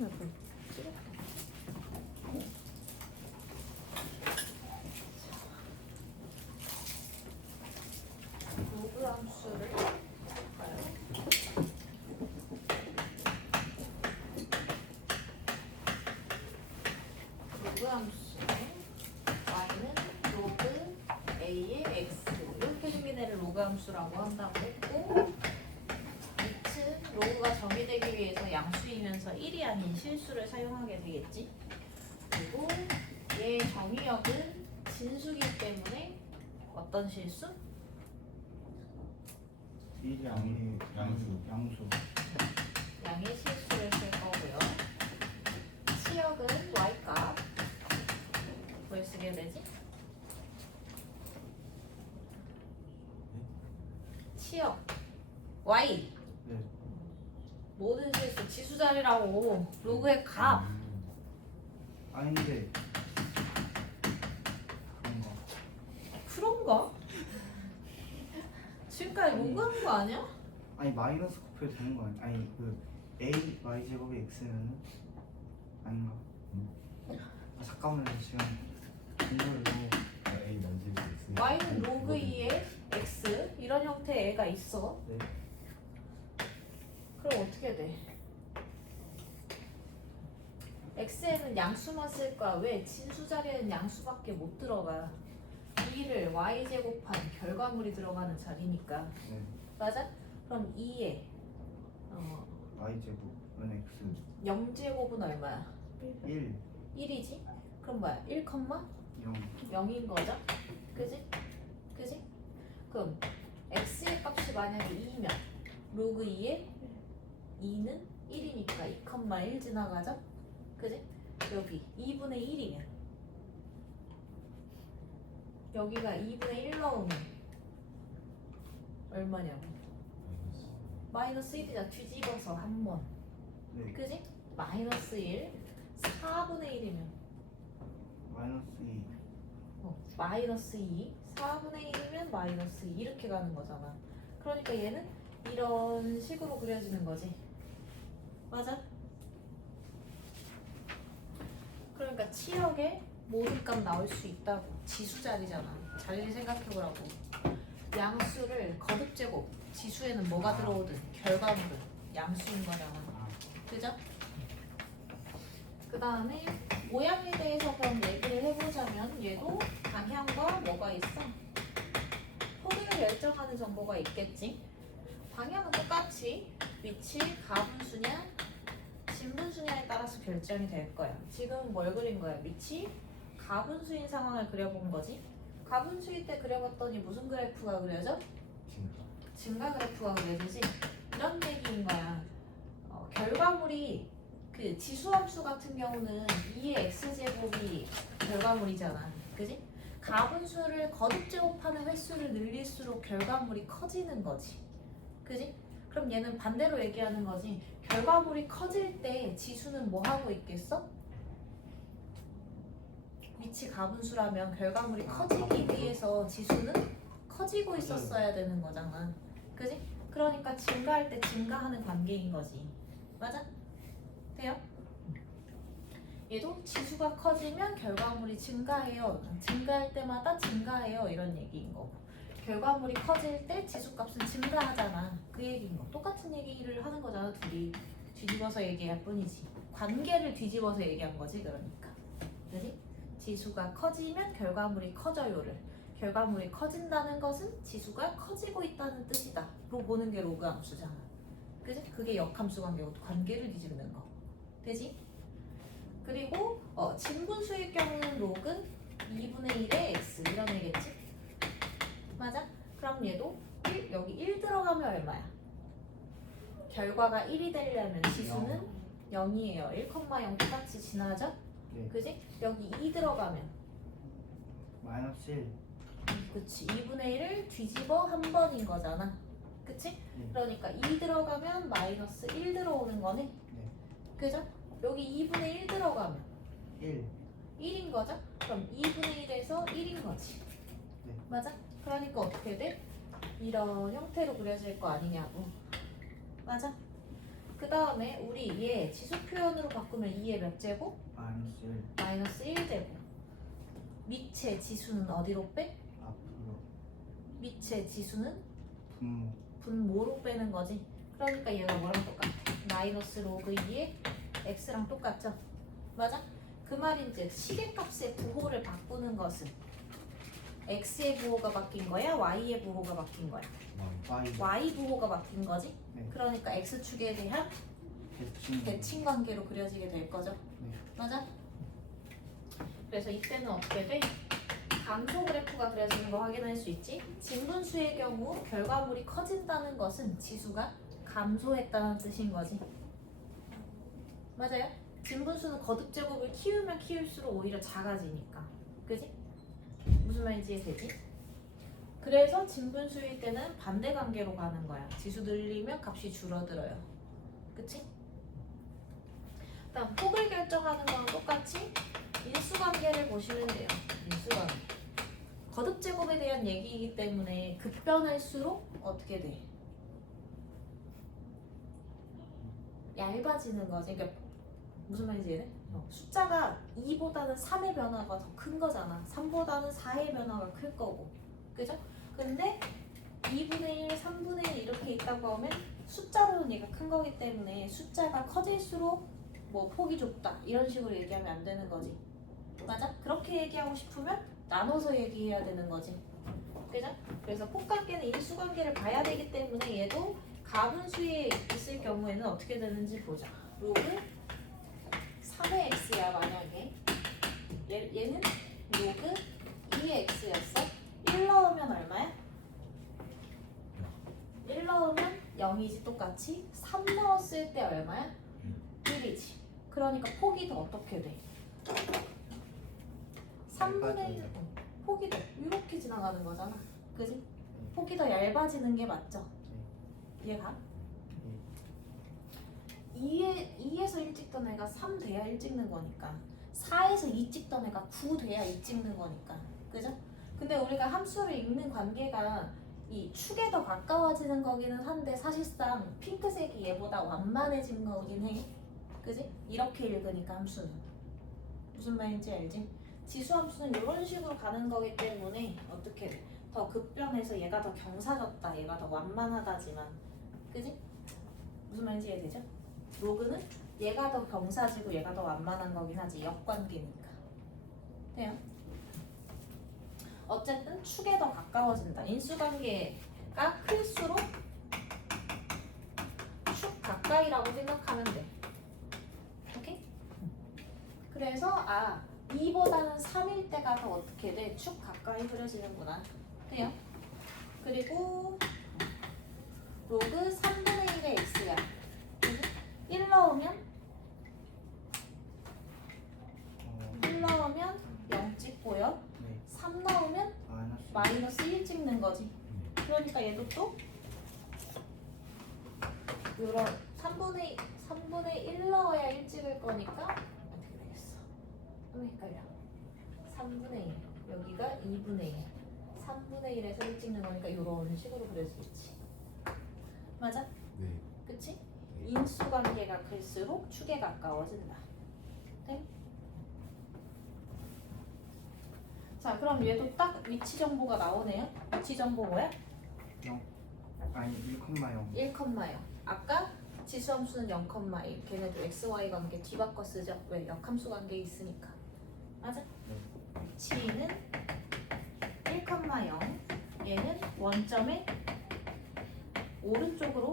찍었다. 로그 함수를 볼까요? 로그 함수는 y는 로그 a의 x 이렇게 생긴 애를 로그 함수라고 한다고 했고, 이츠 로그가 정의되기 위해서 양수이면서 1이 아닌 실수를 사용하게 되겠지. 그리고 얘 정의역은 진수기 때문에 어떤 실수? 1이 아니 양수. 양의 실수를 쓸 거고요. 치역은 y값. 뭘 쓰게 되지? 치역 y. 네. 모든 실수 지수 자리라고. 로그의 값. 아닌데 그런가? 지금까지 로그한 거 아니야? 아니 마이너스 곱해도 되는 거 아니야? 아니 그 a y 제곱이 x면은 아닌가? 아, 잠깐만요 지금 이걸로 A 만지고 있으니까. y는 로그 2의 x 이런 형태의 애가 있어. 네. 그럼 어떻게 돼? x에는 양수만 쓸 거야. 왜? 진수 자리에는 양수밖에 못 들어가. 2를 y제곱한 결과물이 들어가는 자리니까. 네. 맞아? 그럼 2에 y 제곱은 x 0제곱은 얼마야? 1 1이지? 그럼 뭐야? 1, 0 0인 거죠? 그지? 그지? 그럼 x의 값이 만약에 2면 로그 2에 2는 1이니까 2,1 지나가죠? 그지? 여기 2분의 1이면 여기가 2분의 1 넣으면 얼마냐고? 마이너스 1이자 뒤집어서 한 번. 네. 그지? 마이너스 1 4분의 1이면 마이너스 2 마이너스 2 4분의 1이면 마이너스 2 이렇게 가는 거잖아. 그러니까 얘는 이런 식으로 그려지는 거지. 맞아? 그러니까 치역에 모든 값 나올 수 있다고. 지수 자리잖아. 자리를 생각해보라고. 양수를 거듭 제곱. 지수에는 뭐가 들어오든 결과물은 양수인 거잖아. 그죠? 그 다음에 모양에 대해서 그럼 얘기를 해보자면 얘도 방향과 뭐가 있어? 폭을 결정하는 정보가 있겠지. 방향은 똑같이 위치, 가분수냐, 진분수냐에 따라서 결정이 될 거야. 지금 뭘 그린 거야? 위치, 가분수인 상황을 그려본 거지. 가분수일 때 그려봤더니 무슨 그래프가 그려져? 증가 그래프가 그려지지. 이런 얘기인 거야. 결과물이 그 지수함수 같은 경우는 2의 x제곱이 결과물이잖아. 그지? 가분수를 거듭 제곱하는 횟수를 늘릴수록 결과물이 커지는 거지. 그지? 그럼 얘는 반대로 얘기하는 거지. 결과물이 커질 때 지수는 뭐 하고 있겠어? 위치 가분수라면 결과물이 커지기 위해서 지수는 커지고 있었어야 되는 거잖아. 그지? 그러니까 증가할 때 증가하는 관계인 거지. 맞아? 돼요? 얘도 지수가 커지면 결과물이 증가해요. 증가할 때마다 증가해요. 이런 얘기인 거고. 결과물이 커질 때 지수값은 증가하잖아. 그 얘기인 거. 똑같은 얘기를 하는 거잖아. 둘이 뒤집어서 얘기할 뿐이지. 관계를 뒤집어서 얘기한 거지. 그러니까. 그지? 지수가 커지면 결과물이 커져요를. 결과물이 커진다는 것은 지수가 커지고 있다는 뜻이다. 로 보는 게 로그 함수잖아. 그지? 그게 역함수 관계고 관계를 뒤집는 거. 되지? 그리고 진분수의 경우는 로그 2분의 1의 x 이런 얘기겠지? 맞아? 그럼 얘도 1, 여기 1 들어가면 얼마야? 결과가 1이 되려면 지수는 0이에요. 1,0 똑같이 지나죠? 네. 그지? 여기 2 들어가면 마이너스 1 그치? 2분의 1을 뒤집어 한 번인 거잖아. 그치? 그러니까 2 들어가면 마이너스 1 들어오는 거네. 네. 그죠? 여기 2분의 1 들어가면 1 1인 거죠? 그럼 2분의 1에서 1인 거지. 네. 맞아? 그러니까 어떻게 돼? 이런 형태로 그려질 거 아니냐고. 맞아? 그 다음에 우리 얘 지수 표현으로 바꾸면 2의 몇 제곱? 마이너스 1 마이너스 1제곱. 밑의 지수는 어디로 빼? 앞으로 밑의 지수는 분모 분모로 빼는 거지. 그러니까 얘가 뭐랑 똑같아? 마이너스 로그 2의 x랑 똑같죠? 맞아? 그 말인즉 시계값의 부호를 바꾸는 것은 x의 부호가 바뀐 거야? y의 부호가 바뀐 거야? y y 부호가 바뀐 거지? 네. 그러니까 x축에 대한 대칭 대칭 관계로 그려지게 될 거죠? 네. 맞아? 그래서 이때는 어떻게 돼? 감소 그래프가 그려지는 거 확인할 수 있지? 진분수의 경우 결과물이 커진다는 것은 지수가 감소했다는 뜻인 거지. 맞아요? 진분수는 거듭 제곱을 키우면 키울수록 오히려 작아지니까. 그지? 무슨 말인지 이해되지? 그래서 진분수일 때는 반대 관계로 가는 거야. 지수 늘리면 값이 줄어들어요. 그치? 다음 폭을 결정하는 건 똑같이 인수관계를 보시면 돼요. 인수관계. 거듭 제곱에 대한 얘기이기 때문에 급변할수록 어떻게 돼? 얇아지는 거지. 그러니까 무슨 말인지 이해돼? 숫자가 2보다는 3의 변화가 더 큰 거잖아. 3보다는 4의 변화가 클 거고. 그죠? 근데 2분의 1, 3분의 1 이렇게 있다고 하면 숫자로는 얘가 큰 거기 때문에 숫자가 커질수록 뭐 폭이 좁다 이런 식으로 얘기하면 안 되는 거지. 맞아? 그렇게 얘기하고 싶으면 나눠서 얘기해야 되는 거지. 그죠? 그래서 폭관계는 인수관계를 봐야 되기 때문에 얘도 가분수에 있을 경우에는 어떻게 되는지 보자. 로그 3의 x야 만약에 얘는 로그 2의 x였어. 1 넣으면 얼마야? 1 넣으면 0이지 똑같이. 3 넣었을 때 얼마야? 1이지. 그러니까 폭이 더 어떻게 돼? 3분의 1 폭이 더 이렇게 지나가는 거잖아. 그지? 폭이 더 얇아지는 게 맞죠? 이해가? 2에서 1 찍던 애가 3 돼야 1 찍는 거니까 4에서 2 찍던 애가 9 돼야 2 찍는 거니까. 그죠? 근데 우리가 함수를 읽는 관계가 이 축에 더 가까워지는 거기는 한데 사실상 핑크색이 얘보다 완만해진 거긴 해. 그지? 이렇게 읽으니까 함수는 무슨 말인지 알지? 지수 함수는 이런 식으로 가는 거기 때문에 어떻게 돼? 더 급변해서 얘가 더 경사졌다, 얘가 더 완만하다지만, 그지? 무슨 말인지 이해되죠? 로그는 얘가 더 경사지고 얘가 더 완만한 거긴 하지, 역관계니까. 돼요? 어쨌든 축에 더 가까워진다. 인수관계가 클수록 축 가까이라고 생각하면 돼. 오케이? 그래서 2보다는 3일 때가 더 어떻게 돼? 축 가까이 그려지는구나. 돼요? 그리고 로그 3분의 1의 x야. 1 넣으면 0 찍고요. 네. 3 넣으면 마이너스 1 찍는 거지. 그러니까 얘도 또 요런 3분의 1 넣어야 1 찍을 거니까 어떻게 되겠어? 좀 헷갈려. 3분의 1 여기가 2분의 1 3분의 1에서 1 찍는 거니까 이런 식으로 그릴 수 있지. 맞아? 네. 그치? 인수관계가 클수록 축에 가까워진다. 네? 자, 그럼 얘도 딱 위치 정보가 나오네요. 위치 정보 뭐야? 0 아니 1,0 1,0. 아까 지수함수는 0,1. 걔네도 x, y 관계 뒤바꿔 쓰죠. 왜? 역함수 관계 있으니까. 맞아? 위치는 1,0. 얘는 원점의 오른쪽으로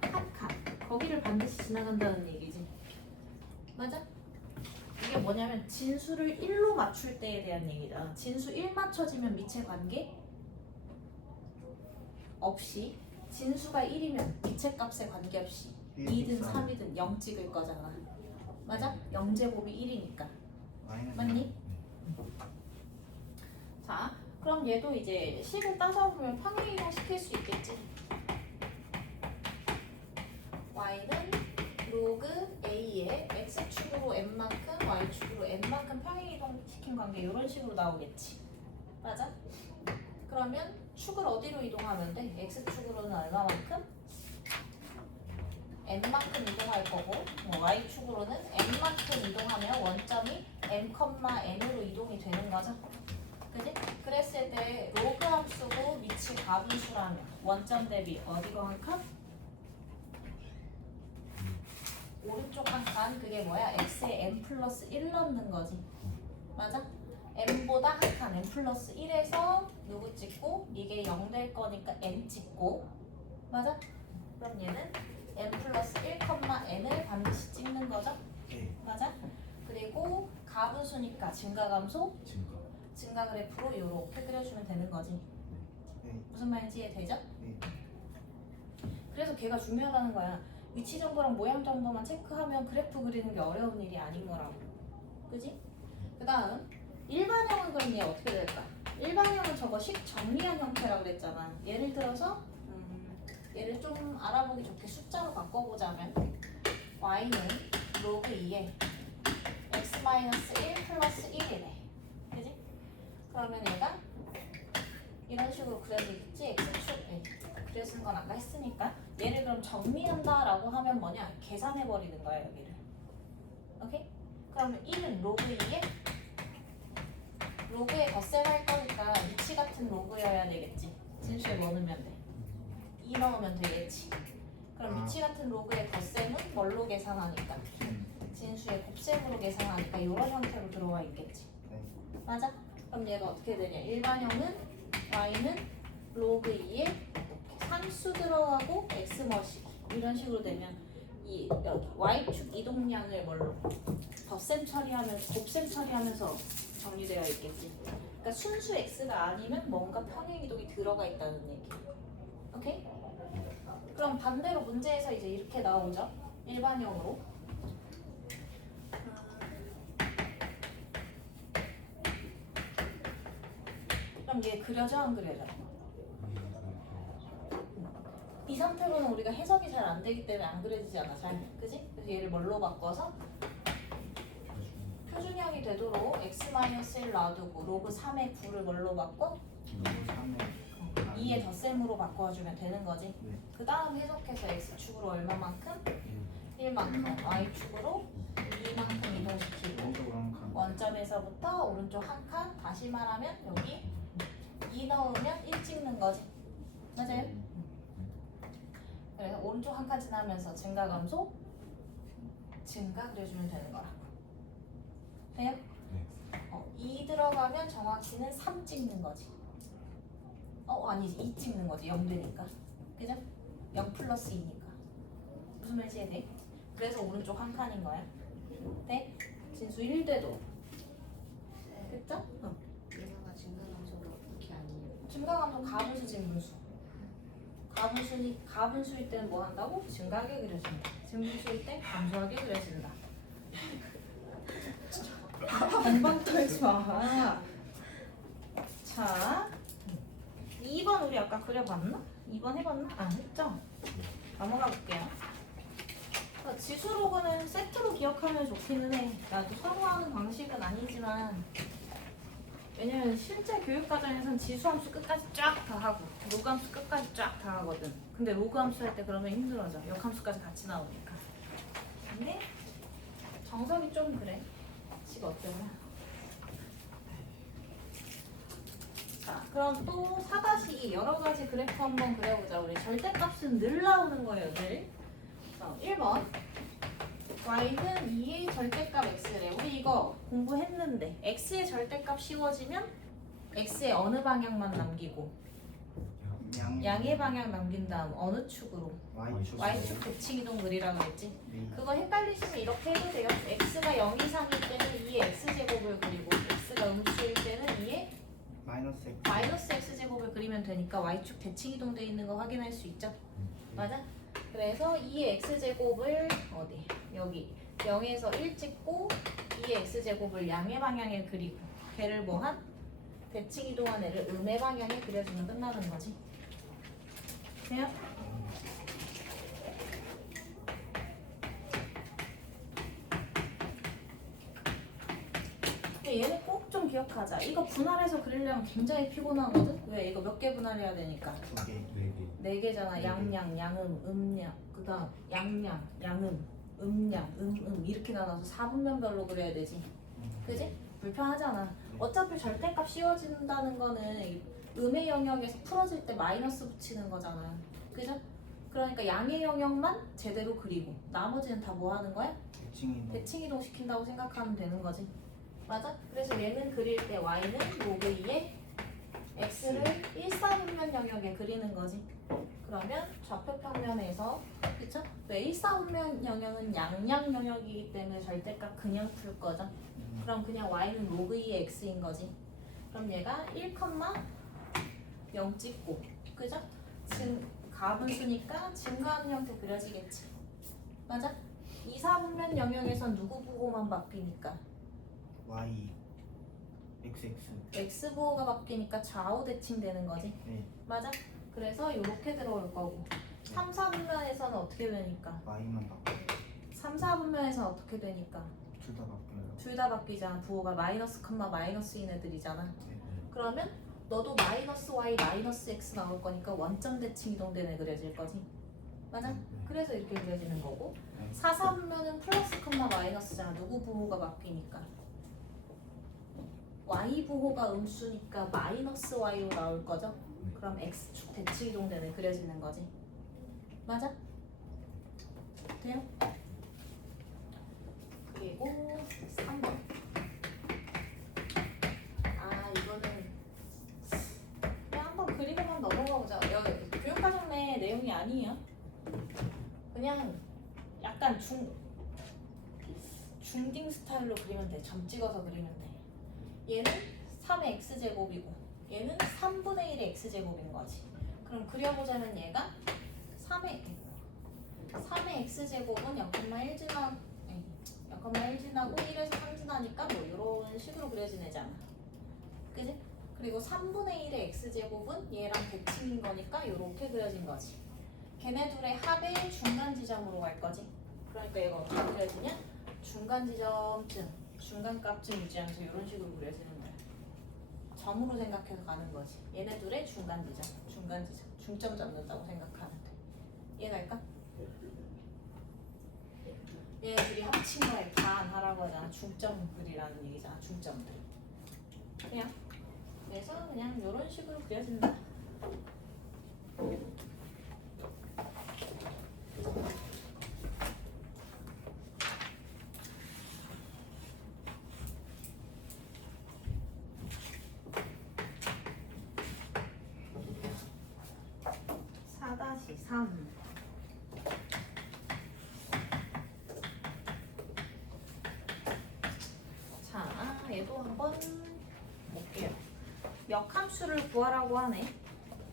한 칸. 거기를 반드시 지나간다는 얘기지. 맞아? 이게 뭐냐면 진수를 1로 맞출 때에 대한 얘기잖아. 진수 1 맞춰지면 밑의 관계 없이, 진수가 1이면 밑의 값에 관계없이 2든 3이든 0 찍을 거잖아. 맞아? 0제곱이 1이니까. 맞니? 자, 그럼 얘도 이제 식을 따져보면 평행이동 시킬 수 있겠지. y는 로그 a에 x축으로 n만큼 y축으로 n만큼 평행이동 시킨 관계 이런 식으로 나오겠지. 맞아? 그러면 축을 어디로 이동하면 돼? x축으로는 얼마만큼? n만큼 이동할 거고 y축으로는 n만큼 이동하면 원점이 m,n으로 이동이 되는 거죠. 그지? 그랬을 때 로그 함수고 위치 가분수라면 원점 대비 어디가 한 칸? 오른쪽 한 칸. 그게 뭐야? x에 n 플러스 1 넣는 거지. 맞아? n보다 한 칸 n 플러스 1에서 누구 찍고 이게 0 될 거니까 n 찍고. 맞아? 그럼 얘는 n 플러스 1, n을 반드시 찍는 거죠? 네. 맞아? 그리고 가분수니까 증가감소 증가 그래프로 이렇게 그려주면 되는 거지. 네. 무슨 말인지 이해되죠? 네. 그래서 걔가 중요하다는 거야. 위치 정보랑 모양 정보만 체크하면 그래프 그리는 게 어려운 일이 아닌 거라고. 그지? 그 다음 일반형은 그럼 얘 어떻게 될까? 일반형은 저거 식 정리한 형태라고 그랬잖아. 예를 들어서 얘를 좀 알아보기 좋게 숫자로 바꿔보자면 y는 로그 2에 x-1 플러스 1이래. 그지? 그러면 얘가 이런 식으로 그려지겠지? x축. 그려진 건 아까 했으니까 얘를 그럼 정리한다 라고 하면 뭐냐? 계산해버리는 거야 여기를. 오케이? 그러면 1은 로그 2에 로그에 덧셈 할 거니까 위치 같은 로그여야 되겠지. 진수에 뭐 넣으면 돼? 2 넣으면 되겠지. 그럼 위치 같은 로그의 덧셈은 뭘로 계산하니까? 진수의 곱셈으로 계산하니까 이런 형태로 들어와 있겠지. 네. 맞아? 그럼 얘가 어떻게 되냐? 일반형은 y는 로그 2에 산수 들어가고 x 머시기 이런 식으로 되면 이 여기 y축 이동량을 뭘로? 덧셈 처리하면서 곱셈 처리하면서 정리되어 있겠지. 그러니까 순수 x가 아니면 뭔가 평행 이동이 들어가 있다는 얘기. 오케이? 그럼 반대로 문제에서 이제 이렇게 나오죠. 일반형으로. 그럼 얘 그려져 안 그려져? 이 상태로는 우리가 해석이 잘 안 되기 때문에 안 그려지지 않아. 잘. 그지? 그래서 얘를 뭘로 바꿔서 표준형이 되도록 x-1 놔두고 로그 3의 9를 뭘로 바꿔? 2의 덧셈으로 바꿔주면 되는 거지. 네. 그 다음 해석해서 x축으로 얼마만큼? 1만큼, y축으로 2만큼 이동시키고 오른쪽으로 한 칸. 원점에서부터 오른쪽 한 칸, 다시 말하면 여기 2 넣으면 1 찍는 거지. 맞아요? 그래서 오른쪽 한 칸 지나면서 증가 감소 증가 그려주면 되는 거라고. 돼요? 2 들어가면 정확히는 3 찍는 거지. 아니지 2 찍는 거지. 0 되니까. 그죠? 0 플러스 2니까. 무슨 말인지 이해돼? 그래서 오른쪽 한 칸인 거야. 네? 진수 1돼도. 됐죠? 얘가 증가감소가 어떻게 아니에요? 증가감소 가분수 진분수. 가분수일 때는 뭐 한다고? 증가하게 그려진다. 진분수일 때 감소하게 그려진다. 건방 떨지 마. 자, 2번 우리 아까 그려봤나? 2번 해봤나? 안 했죠? 넘어가 볼게요. 지수로그는 세트로 기억하면 좋기는 해. 나도 선호하는 방식은 아니지만 왜냐면 실제 교육과정에선 지수함수 끝까지 쫙 다 하고 로그함수 끝까지 쫙 다 하거든. 근데 로그함수 할 때 그러면 힘들어져. 역함수까지 같이 나오니까. 근데 정석이 좀 그래. 식 어쩌나. 자, 그럼 또 4-2 여러 가지 그래프 한번 그려보자. 우리 절대값은 늘 나오는 거예요, 늘. 1번 y는 2의 절대값 x래. 우리 이거 공부했는데 x의 절대값 씌워지면 x의 어느 방향만 남기고 양의 방향 남긴 다음 어느 축으로? y축. y축 대칭 이동 그리라 그랬지? 네. 그거 헷갈리시면 이렇게 해도 돼요. x가 0 이상일 때는 2의 x제곱을 그리고 x가 음수일 때는 2의 마이너스 x. 마이너스 x제곱을 그리면 되니까 y축 대칭 이동돼 있는 거 확인할 수 있죠? 맞아? 그래서 2의 x제곱을 어디? 여기 0에서 1 찍고 2의 x제곱을 양의 방향에 그리고 걔를 뭐한? 대칭 이동한 애를 음의 방향에 그려주면 끝나는 거지. 돼요? 근데 얘는 꼭 좀 기억하자. 이거 분할해서 그리려면 굉장히 피곤하거든? 왜? 이거 몇 개 분할해야 되니까? 2개. 4개잖아. 네 개. 양양, 양음, 음양, 그 다음 양양, 양음, 음양, 이렇게 나눠서 4분면별로 그려야 되지. 그지? 불편하잖아. 어차피 절대값 씌워진다는 거는 이 음의 영역에서 풀어질 때 마이너스 붙이는 거잖아. 그죠? 그러니까 양의 영역만 제대로 그리고 나머지는 다 뭐 하는 거야? 대칭이 대칭 이동 시킨다고 생각하면 되는 거지. 맞아? 그래서 얘는 그릴 때 y는 로그 2에 x를 1사분면 영역에 그리는 거지. 그러면 좌표 평면에서 그쵸? 왜 1사분면 영역은 양양 영역이기 때문에 절대값 그냥 풀 거죠. 그럼 그냥 y는 로그 2의 x인 거지. 그럼 얘가 1,0 찍고 그죠? 가분수니까 증가하는 형태 그려지겠지. 맞아? 2사분면 영역에선 누구 부호만 바뀌니까 Y XX x 부호가 바뀌니까 좌우 대칭되는 거지. 네 맞아? 그래서 이렇게 들어올 거고 3, 4분면에서는 어떻게 되니까 Y만 바꿔요. 3, 4분면에서는 어떻게 되니까 둘 다 바뀌어요. 둘 다 바뀌잖아. 부호가 마이너스 컴마 마이너스인 애들이잖아. 네. 그러면 너도 마이너스 y 마이너스 x 나올 거니까 원점 대칭 이동된 애 그려질 거지. 맞아? 그래서 이렇게 그려지는 거고 네. 4, 4분면은 플러스 컴마 마이너스잖아. 누구 부호가 바뀌니까 y 부호가 음수니까 마이너스 y로 나올 거죠. 그럼 x축 대칭 이동된 애 그려지는 거지. 맞아? 돼요? 그리고 3번. 아 이거는 그냥 한번 그리고만 넘어가보자. 여기 교육과정 내 내용이 아니에요. 그냥 약간 중딩 스타일로 그리면 돼. 점 찍어서 그리면 돼. 얘는 3의 x제곱이고 얘는 3분의 1의 x제곱인 거지. 그럼 그려보자면 얘가 3의 x제곱은 0,1 지나고 0,1 지나고 1에서 3 지나니까 뭐 이런 식으로 그려진 애잖아. 그지? 그리고 3분의 1의 x제곱은 얘랑 대칭인 거니까 이렇게 그려진 거지. 걔네 둘의 합의 중간 지점으로 갈 거지. 그러니까 얘가 어떻게 그려지냐? 중간 지점쯤, 중간값쯤 유지하면서 이런 식으로 그려지는 거야. 점으로 생각해서 가는 거지. 얘네 둘의 중간 지점, 중점 잡는다고 생각하면 돼. 이해갈까? 얘네 둘이 합친 거에 반하라고 하잖아. 중점 그리라는 얘기잖아. 중점들. 그냥 그래서 그냥 이런 식으로 그려진다. (4-3) 자, 얘도 한번 볼게요. 역함수를 구하라고 하네.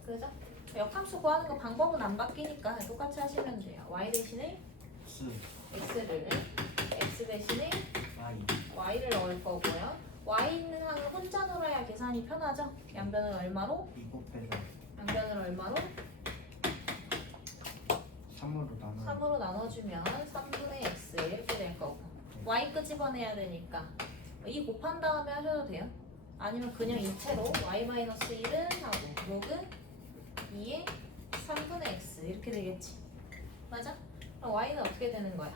그죠? 역함수 구하는 거 방법은 안 바뀌니까 똑같이 하시면 돼요. y 대신에 X x를 x 대신에 Y y를 넣을 거고요. y 있는 항을 혼자 놀아야 계산이 편하죠? 양변을 얼마로? 2 곱해서 양변을 얼마로? 3으로 나눠 3으로 나눠주면 3분의 x 이렇게 될 거고 y 끄집어내야 되니까 2 곱한 다음에 하셔도 돼요. 아니면 그냥 이체로 y-1은 하고 로그 2에 3분의 x 이렇게 되겠지. 맞아? 그럼 y는 어떻게 되는 거야?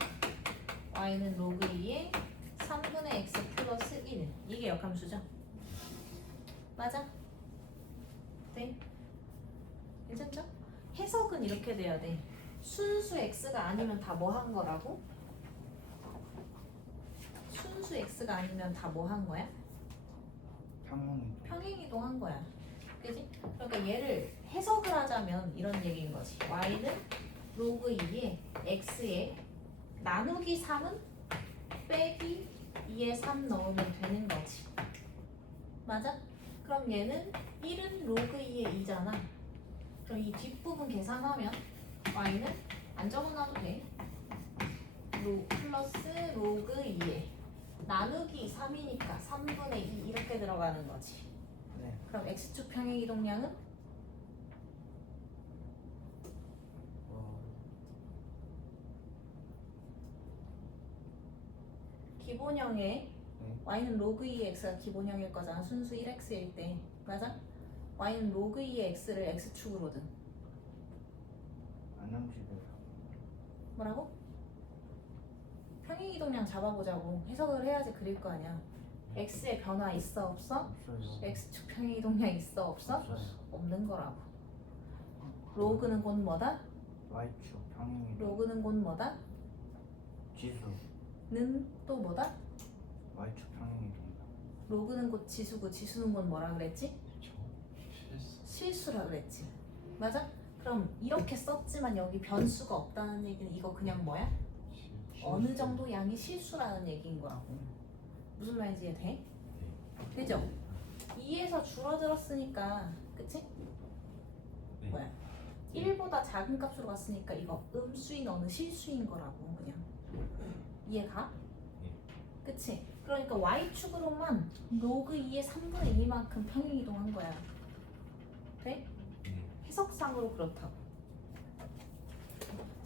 y는 로그 2에 3분의 x 플러스 1 이게 역함수죠. 맞아? 네? 괜찮죠? 해석은 이렇게 돼야 돼. 순수 x가 아니면 다 뭐 한 거라고? 순수 x가 아니면 다 뭐 한 거야? 평행이동 한 거야. 그지? 그러니까 얘를 해석을 하자면 이런 얘기인 거지. y는 로그 2에 x에 나누기 3은 빼기 2에 3 넣으면 되는 거지. 맞아? 그럼 얘는 1은 로그 2에 2잖아. 그럼 이 뒷부분 계산하면 y는 안 적어놔도 돼. 플러스 로그 2에 나누기 3이니까 3분의 2 이렇게 들어가는 거지. 네. 그럼 x축 평행 이동량은 기본형에 y는 로그 2의 x가 기본형일 거잖아. 순수 1x일 때. 맞아? y는 로그 2의 x를 x축으로든 안 나오시고요. 뭐라고? 평행이동량 잡아보자고. 해석을 해야지 그릴 거 아니야. x의 변화 있어 없어? 없어요. x축 평행이동량 있어 없어? 없어요. 없는 거라고. 로그는 곧 뭐다? y축 평행이동. 로그는 곧 뭐다? 지수 는 또 뭐다? y축 평행이동. 로그는 곧 지수고 지수는 곧 뭐라 그랬지? 실수. 실수라 그랬지. 맞아? 그럼 이렇게 썼지만 여기 변수가 없다는 얘기는 이거 그냥 뭐야? 어느 정도 양이 실수라는 얘기인 거라고. 무슨 말인지 이해 돼? 되죠? 2에서 줄어들었으니까 그치? 네. 뭐야? 1보다 작은 값으로 갔으니까 이거 음수인 어느 실수인 거라고 그냥. 이해가? 네. 그치? 그러니까 y축으로만 로그 2의 3분의 2만큼 평행이동한 거야. 돼? 네. 해석상으로 그렇다고.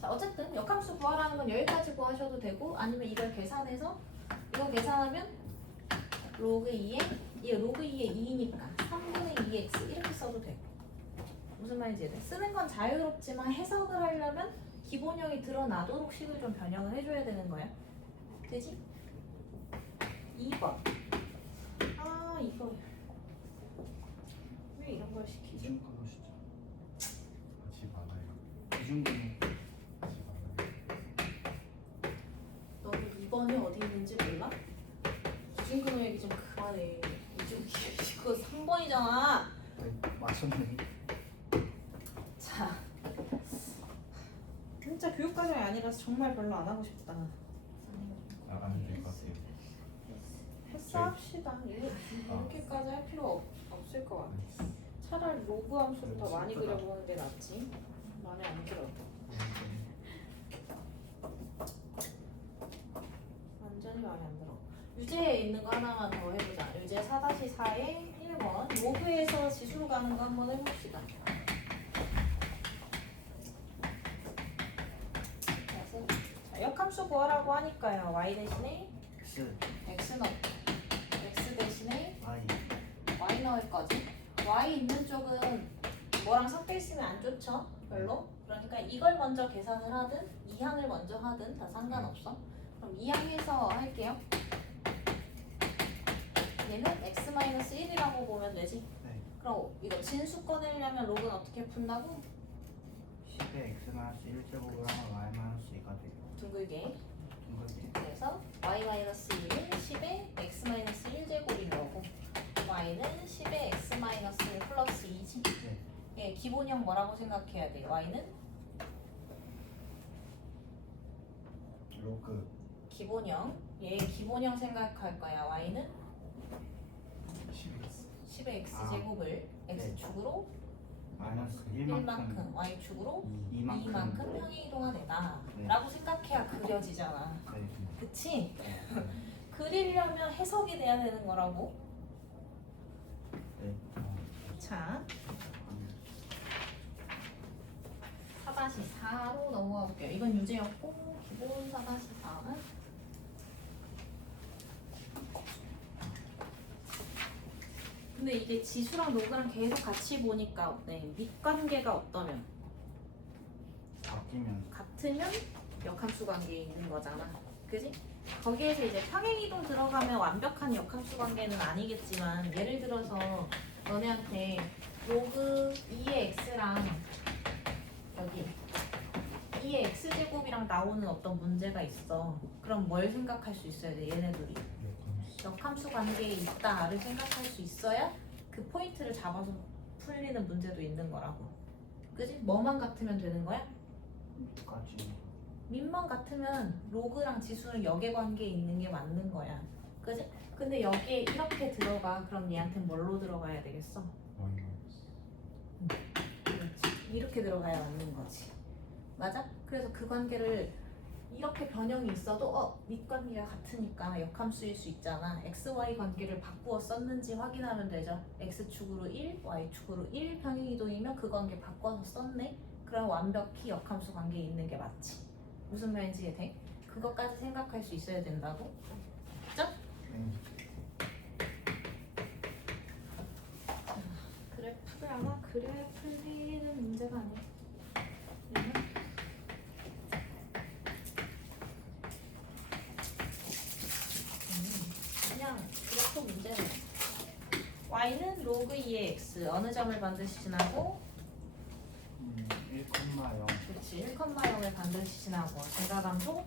자, 어쨌든 역함수 구하라는 건 여기까지 구하셔도 되고 아니면 이걸 계산해서 이거 계산하면 로그 2에 이 로그 2의 2니까 3분의 2x 이렇게 써도 되고. 무슨 말인지 이해돼? 쓰는 건 자유롭지만 해석을 하려면 기본형이 드러나도록 식을 좀 변형을 해줘야 되는 거야. 되지? 2번. 아 이거 왜 이런 걸 시키지? 기준근호 시죠. 하지 말아요. 기준근호. 하지 말아요. 너도 2번이 어디 있는지 몰라? 기준근호 얘기 좀 그만해. 이거 3번이잖아. 맞췄네. 자, 진짜 교육과정이 아니라서 정말 별로 안 하고 싶다. 안 될 것 같아요. 패스합시다. 이렇게까지 할 필요 없을 것 같아. 차라리 로그 함수를 더 많이 그려보는 게 낫지. 마음에 안 들어. 완전히 마음에 안 들어. 유제에 있는 거 하나만 더 해보자. 유제 4-4의 1번. 로그에서 지수로 가는 거 한번 해봅시다. 자, 역함수 구하라고 하니까요. y 대신에 x x 넣 x 대신에 y y 넣을 거지. y 있는 쪽은 뭐랑 섞여 있으면 안 좋죠. 별로. 그러니까 이걸 먼저 계산을 하든 2항을 먼저 하든 다 상관없어. 그럼 2항에서 할게요. 얘는 x-1이라고 보면 되지. 네. 그럼 이거 진수 꺼내려면 로그는 어떻게 푼다고? 10의 x-1제곱을 하면 y-2가 돼요. 둥글게. 둥글게. 그래서 y-1은 10의 x-1제곱인 거고 y는 10의 x-1 플러스 2지. 네. 예, 기본형 뭐라고 생각해야 돼? y는 로그 기본형. 얘 기본형 생각할 거야. y는 10의 x제곱을 x축으로 마이너스 1만큼 1만큼 y축으로 2만큼 2만큼 평행이동한 애다 네. 라고 생각해야 그려지잖아. 네. 그치? 그리려면 해석이 돼야 되는 거라고. 네. 자, 4-4로 넘어가 볼게요. 이건 유제였고 기본 4-4는 근데 이게 지수랑 로그랑 계속 같이 보니까 네, 밑관계가 어떠면 바뀌면 같으면 역함수 관계에 있는 거잖아. 그지? 거기에서 이제 평행이동 들어가면 완벽한 역함수 관계는 아니겠지만 예를 들어서 너네한테 로그 2의 x랑 여기 2의 x제곱이랑 나오는 어떤 문제가 있어. 그럼 뭘 생각할 수 있어야 돼? 얘네들이 역함수 관계에 있다를 생각할 수 있어야 그 포인트를 잡아서 풀리는 문제도 있는 거라고. 그지? 뭐만 같으면 되는 거야? 까지 민만 같으면 로그랑 지수는 역의 관계에 있는 게 맞는 거야. 그지? 근데 여기에 이렇게 들어가. 그럼 얘한테 뭘로 들어가야 되겠어? 그렇지. 이렇게 들어가야 맞는 거지. 맞아? 그래서 그 관계를 이렇게 변형이 있어도 밑관계가 같으니까 역함수일 수 있잖아. XY 관계를 바꾸어 썼는지 확인하면 되죠. X축으로 1, Y축으로 1 평행이동이면 그 관계 바꿔서 썼네? 그럼 완벽히 역함수 관계에 있는 게 맞지. 무슨 말인지 이해돼? 그것까지 생각할 수 있어야 된다고? 그죠? 그래프를 아마 그려야 풀리는 문제가 아니야. 또 문제는 y는 로그 2의 x 어느 점을 반드시 지나고 1,0 그렇지 1,0을 반드시 지나고 증가감도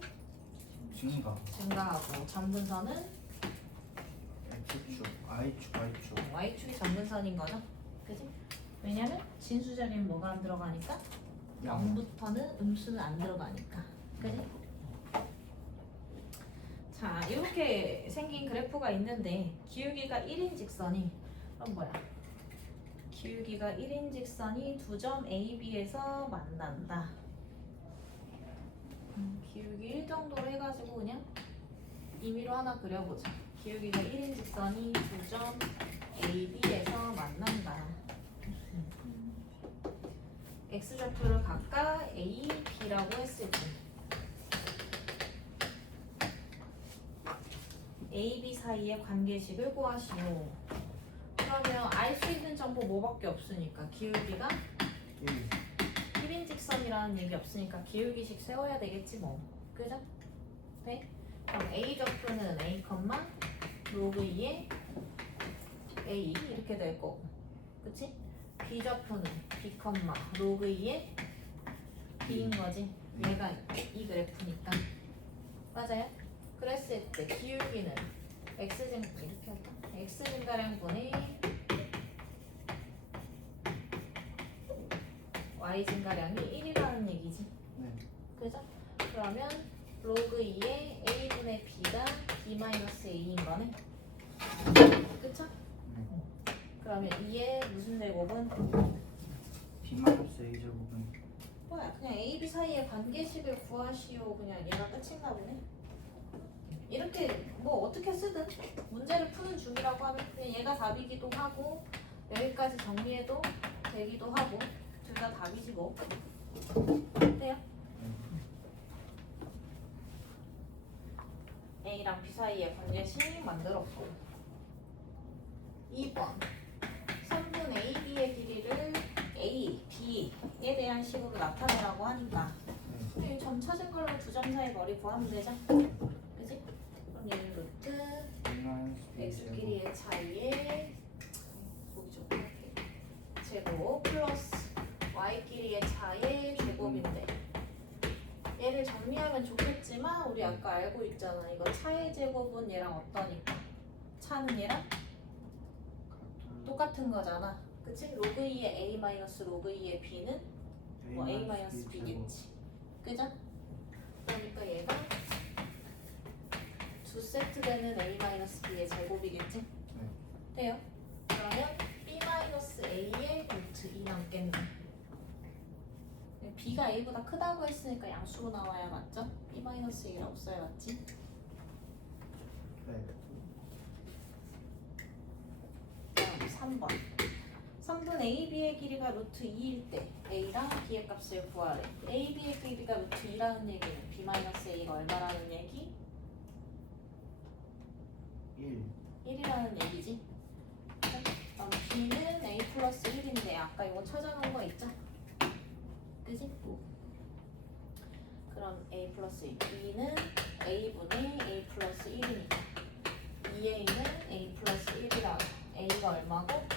증가하고 점분선은 X축, Y축, Y축. y축이 점분선인 거죠. 그지? 왜냐면 진수 자리는 뭐가 안 들어가니까 0부터는 음수는 안 들어가니까. 그지? 자, 이렇게 생긴 그래프가 있는데 기울기가 1인 직선이 뭐야? 기울기가 1인 직선이 두 점 A, B에서 만난다. 기울기 1 정도로 해가지고 그냥 임의로 하나 그려보자. 기울기가 1인 직선이 두 점 A, B에서 만난다. X좌표를 각각 A, B라고 했을 때 A, B 사이의 관계식을 구하시오. 그러면 알 수 있는 정보 뭐밖에 없으니까 기울기가 1인 직선이라는 얘기 없으니까 기울기식 세워야 되겠지 뭐. 그죠? 네? 그럼 A 좌표는 A, 로그 2의 A 이렇게 될 거고. 그치? B 좌표는 B, 로그 2의 B인 거지. 얘가 이 그래프니까. 맞아요? 그랬을 때 기울기는 X증 이렇게 할까? X증가량분의 Y증가량이 1이라는 얘기지. 네. 그죠? 그러면 로그 2의 A분의 B가 B-A인 거네. 그쵸? 네. 그러면 2의 무슨 제곱은? B-A 제곱은 뭐야 그냥 A, B 사이의 관계식을 구하시오. 그냥 얘가 끝인가 보네. 이렇게 뭐 어떻게 쓰든 문제를 푸는 중이라고 하면 그냥 얘가 답이기도 하고 여기까지 정리해도 되기도 하고 둘 다 답이지 뭐. 어때요? A랑 B 사이의 관계식 만들었고 2번 3분 AB의 길이를 A, B에 대한 식으로 나타내라고 하니까 이 점 찾은 걸로 두 점 사이 거리 구하면 되죠? 그지? 그럼 얘는 루트 X 길이의 차이에 보기 좋게 제곱 플러스 Y 길이의 차의 제곱인데 얘를 정리하면 좋겠지만 우리 아까 알고 있잖아. 이거 차의 제곱은 얘랑 어떠니까 차는 얘랑 똑같은 거잖아. 그치? 로그 2의 A 마이너스 로그 2의 B는 뭐 A 마이너스 B겠지. 그죠? 그러니까 얘가 두 세트 되는 A 마이너스 B의 제곱이겠지? 돼요? 그러면 B 마이너스 A의 루트 2 남겠네. B가 A보다 크다고 했으니까 양수로 나와야 맞죠? B 마이너스 A를 없어야 맞지? 네. 다음 3번 3분 AB의 길이가 루트 2일 때 A랑 B의 값을 구하래. AB의 길이가 루트 2라는 얘기는 B 마이너스 A가 얼마라는 얘기? 1이라는 얘기지. 그럼 B는 A 플러스 1인데 아까 이거 찾아놓은 거 있죠? 그지? 그럼 A 플러스 1 B는 A분의 A 플러스 1이니까 2A는 A 플러스 1이라고 A가 얼마고?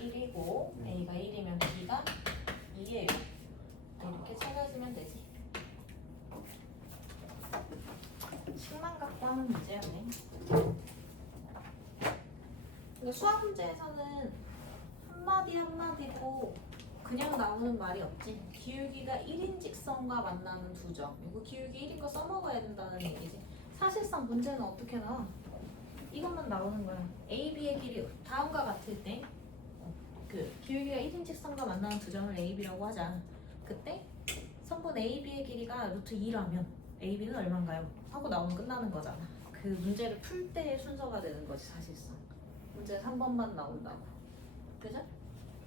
1이고 A가 1이면 B가 2예요. 이렇게 찾아주면 되지. 식만 갖고 하는 문제였네. 근데 수학 문제에서는 한마디 한마디고 그냥 나오는 말이 없지. 기울기가 1인 직선과 만나는 두 점. 이거 기울기 1인 거 써먹어야 된다는 얘기지. 사실상 문제는 어떻게 나와? 이것만 나오는 거야. A, B의 길이 다음과 같을 때 그 기울기가 1인 직선과 만나는 두 점을 A, B라고 하자. 그때 선분 A, B의 길이가 루트 2라면 A, B는 얼마인가요? 하고 나오면 끝나는 거잖아. 그 문제를 풀 때의 순서가 되는 거지 사실상. 문제 3번만 나온다고. 그죠?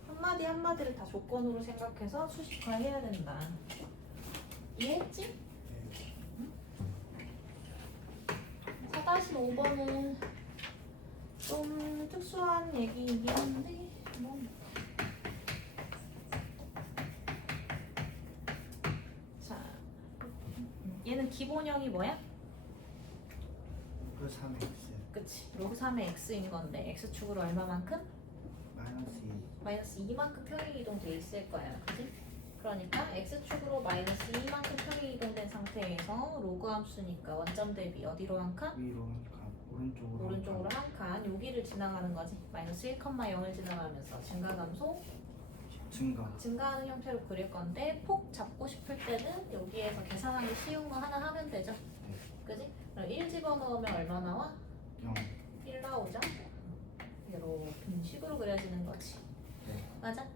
한마디 한마디를 다 조건으로 생각해서 수식화해야 된다. 이해했지? 응? 4-5번은 좀 특수한 얘기이긴 한데 뭐. 자, 얘는 기본형이 뭐야? 그 3X 그치? 로그 3의 x인 건데 x축으로 얼마만큼? 마이너스 2. 마이너스 2만큼 평행 이동돼 있을 거야. 그치? 그러니까 x축으로 마이너스 2만큼 평행 이동된 상태에서 로그 함수니까 원점 대비 어디로 한 칸? 위로 한 칸, 오른쪽으로 오른쪽으로 한 칸. 여기를 지나가는 거지. 마이너스 1,0을 지나가면서 증가 감소 증가. 증가하는 형태로 그릴 건데 폭 잡고 싶을 때는 여기에서 계산하기 쉬운 거 하나 하면 되죠. 그지? 그럼 1 집어넣으면 얼마 나와? 0. 1 나오죠? 이런 식으로 그려지는 거지. 네. 맞아?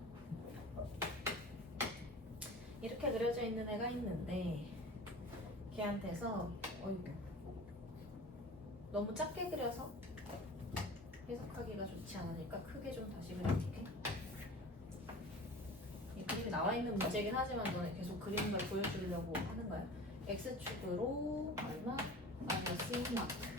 이렇게 그려져 있는 애가 있는데 걔한테서 어이구 너무 작게 그려서 해석하기가 좋지 않으니까 크게 좀 다시 그려볼게. 이 그림이 나와 있는 문제긴 하지만 너네 계속 그리는 걸 보여주려고 하는 거야. x축으로 얼마? 마이너스 1만큼.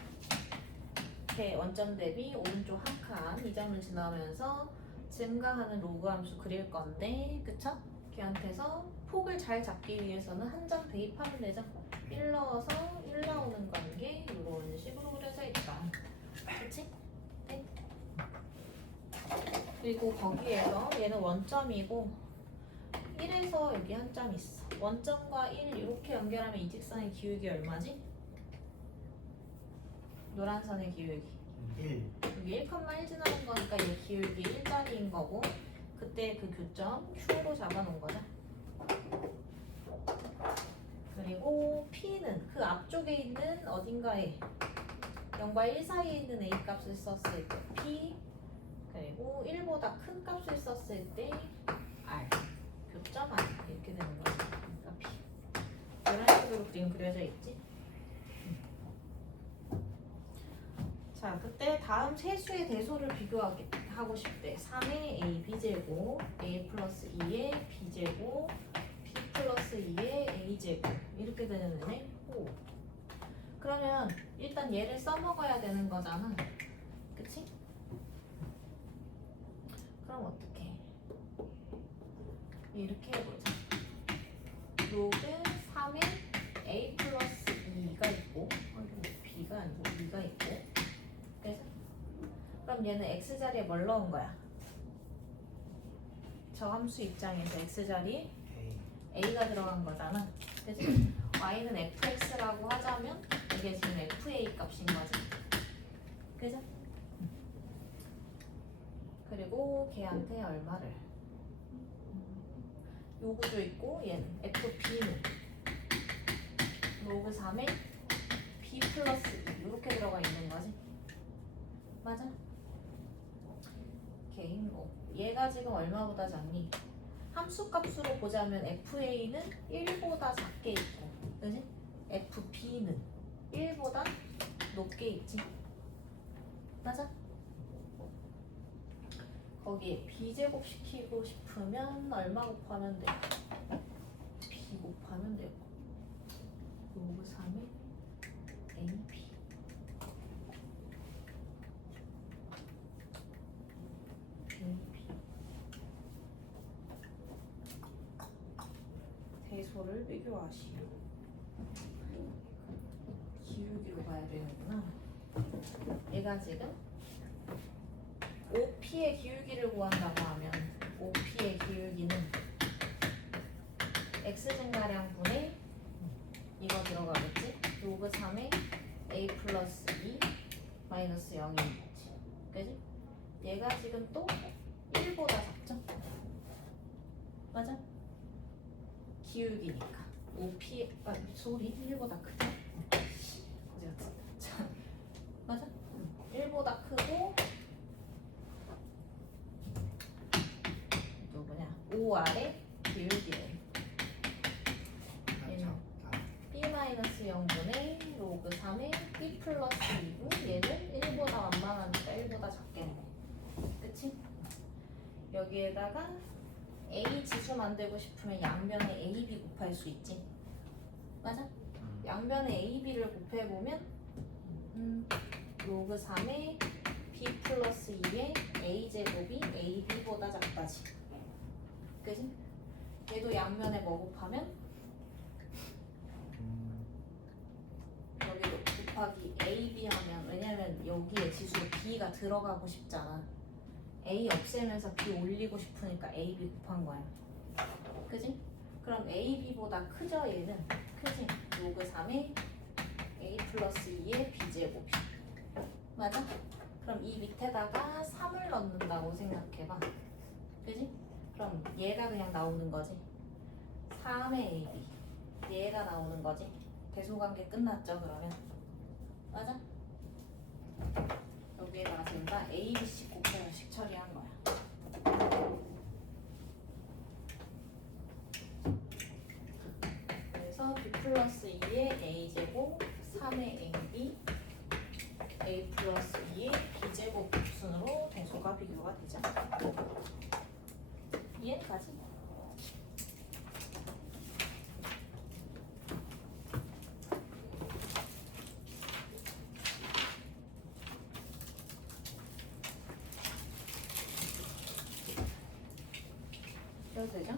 이렇게 원점 대비 오른쪽 한 칸 이 점을 지나면서 증가하는 로그 함수 그릴 건데 그쵸? 걔한테서 폭을 잘 잡기 위해서는 한 점 대입하면 되죠. 1 넣어서 1 나오는 관계 이런 식으로 그려져 있다. 그치? 네. 그리고 거기에서 얘는 원점이고 1에서 여기 한 점 있어. 원점과 1 이렇게 연결하면 이 직선의 기울기 얼마지? 노란 선의 기울기 1. 여기 1,1 지나는 거니까 이 기울기 1짜리인 거고 그때 그 교점 Q로 잡아놓은 거죠. 그리고 P는 그 앞쪽에 있는 어딘가에 0과 1 사이에 있는 A 값을 썼을 때 P 그리고 1보다 큰 값을 썼을 때 R 교점 R 이렇게 되는 거죠. 그러니까 P 이런 식으로 그림 그려져 있지. 자, 그때 다음 세수의 대소를 비교하고 싶대. 3의 a b제곱, a 플러스 2의 b제곱, b 플러스 2의 a제곱 이렇게 되는 애네. 오. 그러면 일단 얘를 써먹어야 되는 거잖아. 그치? 그럼 어떡해? 이렇게 해보자. 로그 3의 a 플러스 2가 있고 b가 아니고 2가 있고 그래서 그럼 얘는 x자리에 뭘 넣은 거야? 저 함수 입장에서 x자리에 A. a가 들어간 거잖아. 그치? y는 fx라고 하자면 이게 지금 fa 값인 거지. 그죠? 그리고 걔한테 얼마를? 요 구조 있고 얘는 fb는 로그 3에 b 플러스 2 이렇게 들어가 있는 거지. 맞아? 오케이. 뭐 얘가 지금 얼마보다 작니? 함수 값으로 보자면 FA는 1보다 작게 있고 그지? FB는 1보다 높게 있지. 맞아? 거기에 B제곱 시키고 싶으면 얼마 곱하면 돼? B 곱하면 되고 로그 3에 AB 대소를 비교하시오. 기울기로 봐야 되는구나. 얘가 지금 OP의 기울기를 구한다고 하면 OP의 기울기는 x증가량분의 이거 들어가겠지? 로그 3의 a 플러스 2 마이너스 0인 거지. 그지? 얘가 지금 또 1보다 작죠? 맞아? 기울기니까 OP 소리 1보다 크죠? 그지? 자, 맞아? 1보다 크고 누구냐? 5R의 기울기는 얘는 B-0분의 로그 3의 B 플러스 2고 얘는 1보다 완만하니까 1보다 작겠네. 그치? 여기에다가 A 지수 만들고 싶으면 양변에 AB 곱할 수 있지. 맞아? 양변에 AB를 곱해보면 로그 3의 B 플러스 2의 A제곱이 AB보다 작다지. 그지? 얘도 양면에 뭐 곱하면 여기도 곱하기 AB 하면 왜냐면 여기 여기에 지수 b가 들어가고 싶잖아. a 없애면서 b 올리고 싶으니까 a, b 곱한 거야. 그지? 그럼 a, b보다 크죠 얘는? 크지? 로그 3에 a 플러스 2의 b제곱이 맞아? 그럼 이 밑에다가 3을 넣는다고 생각해봐. 그지? 그럼 얘가 그냥 나오는 거지. 3의 ab 얘가 나오는 거지. 대소관계 끝났죠 그러면? 맞아? 여기에다가 지금 다 a, b, c 곱해서 식 처리한 거야. 그래서 b 플러스 2의 a제곱 3의 ab a 플러스 2의 b제곱 곱순으로 대소가 비교가 되죠. 이해까지? 이래도 되죠?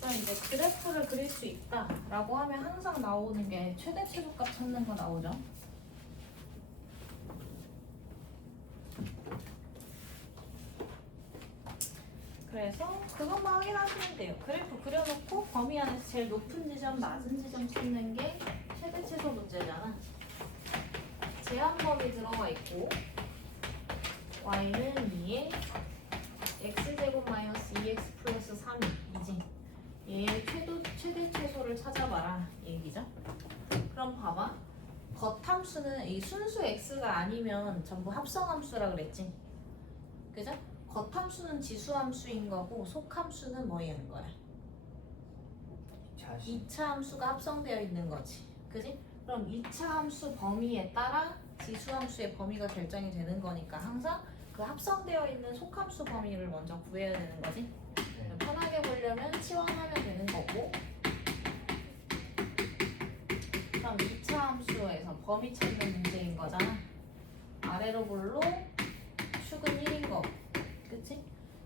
그럼 이제 그래프를 그릴 수 있다라고 하면 항상 나오는 게 최대 최소값 찾는 거 나오죠. 그래서 그것만 확인하시면 돼요. 그래프 그려놓고 범위 안에서 제일 높은 지점, 낮은 지점 찾는 게 최대 최소 문제잖아. 제한 범위 들어가 있고 y는 2에 x제곱 마이너스 2x 플러스 3이지. 얘의 최대 최소를 찾아봐라 얘기죠. 그럼 봐봐. 겉함수는 이 순수 x가 아니면 전부 합성함수라 그랬지. 그죠? 겉함수는 지수함수인 거고 속함수는 뭐인 거야? 자식 2차 함수가 합성되어 있는 거지. 그지? 그럼 2차 함수 범위에 따라 지수함수의 범위가 결정이 되는 거니까 항상 그 합성되어 있는 속함수 범위를 먼저 구해야 되는 거지. 네. 편하게 보려면 치환하면 되는 거고. 그럼 2차 함수에서 범위 찾는 문제인 거잖아. 아래로 볼로 축은 1인 거고. 그치?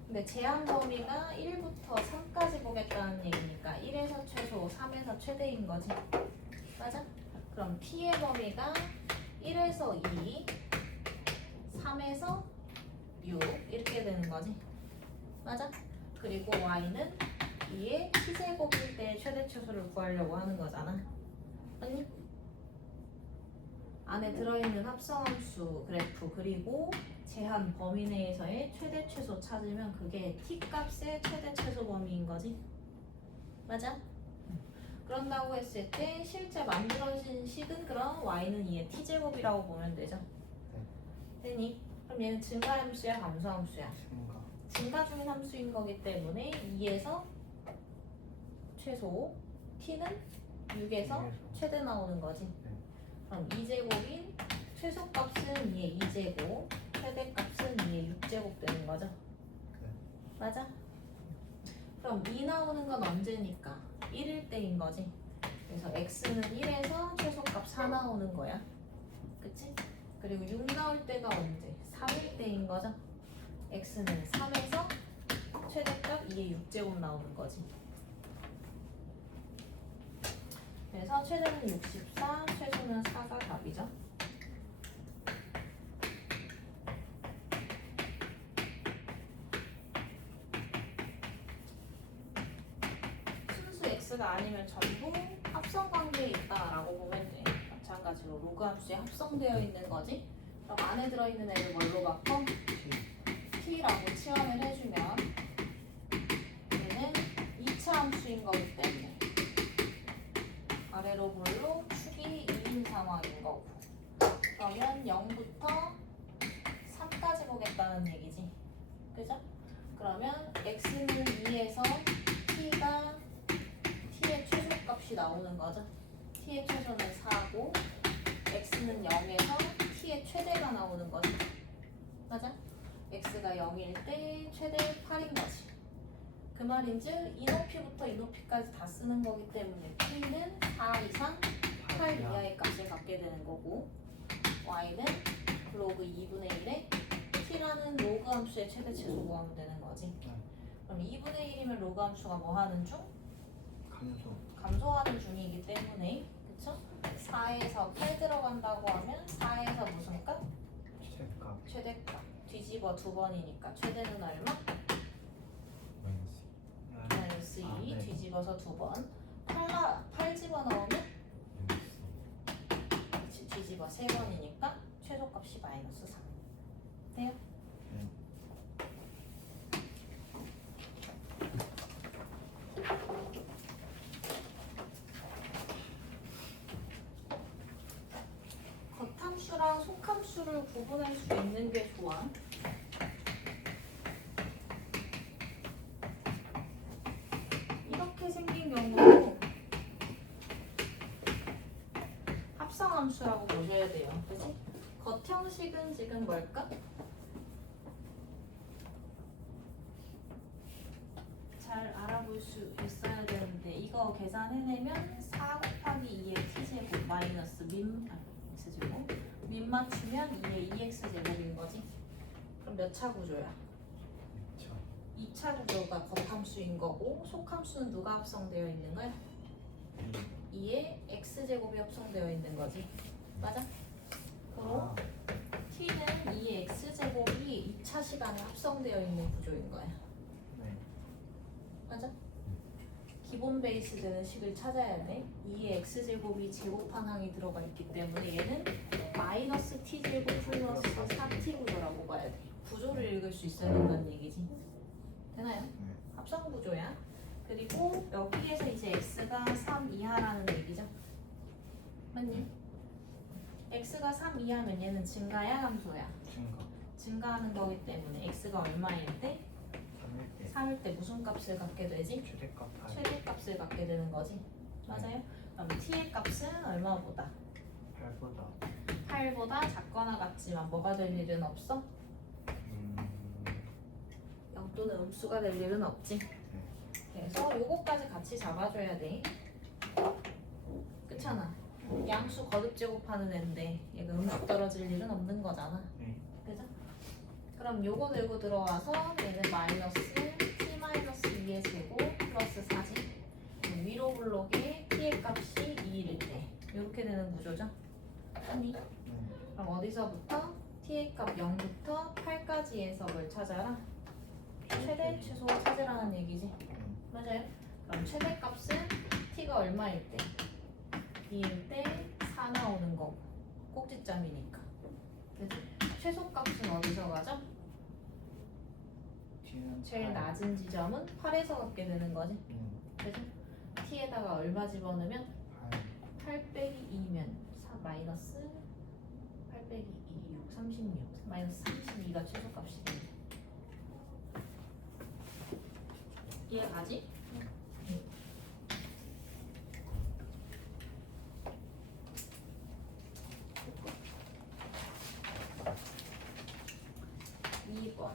근데 제한 범위가 1부터 3까지 보겠다는 얘기니까 1에서 최소, 3에서 최대인 거지. 맞아? 그럼 t의 범위가 1에서 2, 3에서 6 이렇게 되는 거지. 맞아? 그리고 y는 2의 t제곱일 때 최대 최소를 구하려고 하는 거잖아. 맞니? 안에 들어있는 합성함수 그래프 그리고 제한 범위 내에서의 최대 최소 찾으면 그게 t 값의 최대 최소 범위인 거지. 맞아? 그런다고 했을 때 실제 만들어진 식은 그럼 y는 2의 t제곱이라고 보면 되죠. 되니? 그럼 얘는 증가함수야 감소함수야? 증가 증가 중인 함수인 거기 때문에 2에서 최소 t는 6에서 최대 나오는 거지. 그럼 2제곱인 최소값은 2의 2제곱, 최대값은 2의 6제곱 되는 거죠. 맞아? 그럼 2 나오는 건 언제니까? 1일 때인 거지. 그래서 x는 1에서 최소값 4 나오는 거야. 그치? 그리고 6 나올 때가 언제? 3일 때인 거죠. x는 3에서 최대값 2의 6제곱 나오는 거지. 그래서 최대는 64, 최소는 4가 답이죠. 순수 x가 아니면 전부 합성 관계에 있다라고 보면 돼. 마찬가지로 로그 함수에 합성되어 있는 거지. 그럼 안에 들어있는 애를 뭘로 바꿔? t라고 치환을 해주면 얘는 2차 함수인 거기 때문에 아래로 볼로 축이 2인 상황인 거고. 그러면 0부터 3까지 보겠다는 얘기지. 그죠? 그러면 x는 2에서 t가 t의 최소값이 나오는 거죠. t의 최소는 4고 x는 0에서 t의 최대가 나오는 거지. 맞아? x가 0일 때 최대 8인 거지. 그 말인즉 이 높이부터 이 높이까지 다 쓰는 거기 때문에 t는 4 이상 8 이하의 값을 갖게 되는 거고 y는 그 로그 2분의 1에 t라는 로그 함수의 최대 최소 구하면 되는 거지. 그럼 2분의 1이면 로그 함수가 뭐 하는 중? 감소. 감소하는 중이기 때문에 그쵸? 4에서 8 들어간다고 하면 4에서 무슨 값? 최대값. 최대값. 뒤집어 두 번이니까 최대는 얼마? 마이너스 마이너스 2. 아, 네. 뒤집어서 두 번. 8 집어넣으면 뒤집어 세 번이니까 최소값이 마이너스 3. 돼요? 네. 겉함수랑 속함수를 구분할 수 있는 게 좋아. 이렇게 생긴 경우도 합성함수라고 보셔야 돼요. 그치? 겉형식은 지금 뭘까? 잘 알아볼 수 있어야 되는데 이거 계산해내면 4 곱하기 2의 t제곱 마이너스 x제곱 민 맞추면 2의 2x제곱인 거지. 그럼 몇 차 구조야? 2차 구조가 겉함수인 거고 속함수는 누가 합성되어 있는 거야? 2의 x제곱이 합성되어 있는 거지. 맞아? 그럼 아, t는 2의 x제곱이 2차 시간에 합성되어 있는 구조인 거야. 네. 맞아? 기본 베이스 되는 식을 찾아야 돼. 2의 x제곱이 제곱한 항이 들어가 있기 때문에 얘는 마이너스 t제곱 플러스 4t 구조라고 봐야 돼. 구조를 읽을 수 있어야 된다는 얘기지. 되나요? 네. 합성 구조야. 그리고 여기에서 이제 x가 3 이하라는 얘기죠. 맞니? x가 3 이하면 얘는 증가야 감소야? 증가. 증가하는 거기 때문에 x가 얼마일 때? 3일 때 3일 때 무슨 값을 갖게 되지? 최대값 8. 최대값을 갖게 되는 거지. 맞아요? 그럼 t의 값은 얼마보다? 8보다. 8보다 작거나 같지만 뭐가 될 일은 없어? 0 또는 음수가 될 일은 없지. 그래서 요거까지 같이 잡아줘야 돼. 그렇잖아. 양수 거듭 제곱하는 애인데 얘가 음수 떨어질 일은 없는 거잖아. 네. 그죠? 그럼 요거 들고 들어와서 얘는 마이너스 t 마이너스 2의 제곱 플러스 4지. 위로 블록에 t의 값이 2일 때 이렇게 되는 구조죠. 아니? 네. 그럼 어디서부터 t의 값 0부터 8까지의 섭을 찾아라. 최대 최소 찾으라는 얘기지. 맞아요? 그럼 최대값은 t가 얼마일 때? 2일 때 4 나오는 거고 꼭지점이니까. 그치? 최소값은 어디서 가죠? T는 제일 8. 낮은 지점은 8에서 갖게 되는 거지. 그죠? t에다가 얼마 집어넣으면 8 빼기 2면 4 마이너스 8 빼기 2, 6, 36 마이너스 32가 최소값이 돼. 이해가지? 2번.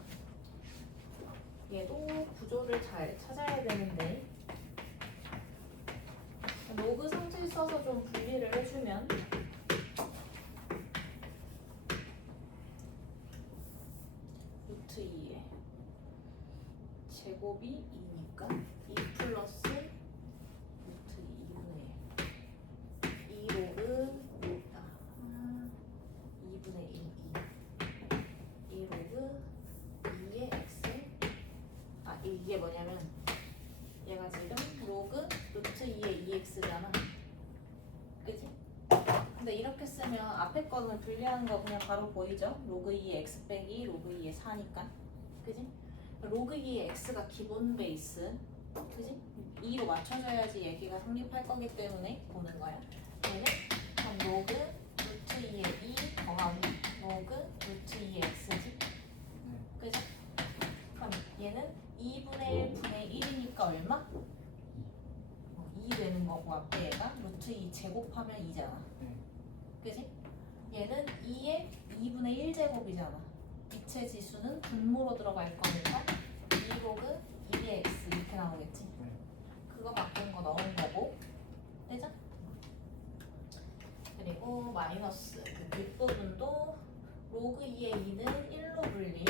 얘도 구조를 잘 찾아야 되는데 로그 성질 써서 좀 분리를 해주면 루트 2에 제곱이 2니까 2 플러스 루트 2분의 1 2 로그 2분의 1 2 로그 2의 x 이게 뭐냐면 얘가 지금 로그 루트 2의 2x잖아. 그치? 근데 이렇게 쓰면 앞에 거는 분리하는 거 그냥 바로 보이죠? 로그 2의 x 빼기 로그 2의 4니까. 그치? 로그 2의 x가 기본 베이스. 그치? 2로 맞춰줘야지 얘기가 성립할 거기 때문에 보는 거야. 얘는 그럼 로그 루트 2의 2 더하기 로그 루트 2의 x지. 그치? 그럼 얘는 2분의 1분의 1이니까 얼마? 2 되는 거고 앞에 얘가 루트 2 제곱하면 2잖아. 그지? 얘는 2의 2분의 1 제곱이잖아. 이체 지수는 분모로 들어갈 거니까 2 로그 2의 x 이렇게 나오겠지. 그거 바꾼 거 넣은 거고. 되죠? 그리고 마이너스 그 뒷부분도 로그 2의 2는 1로 분리.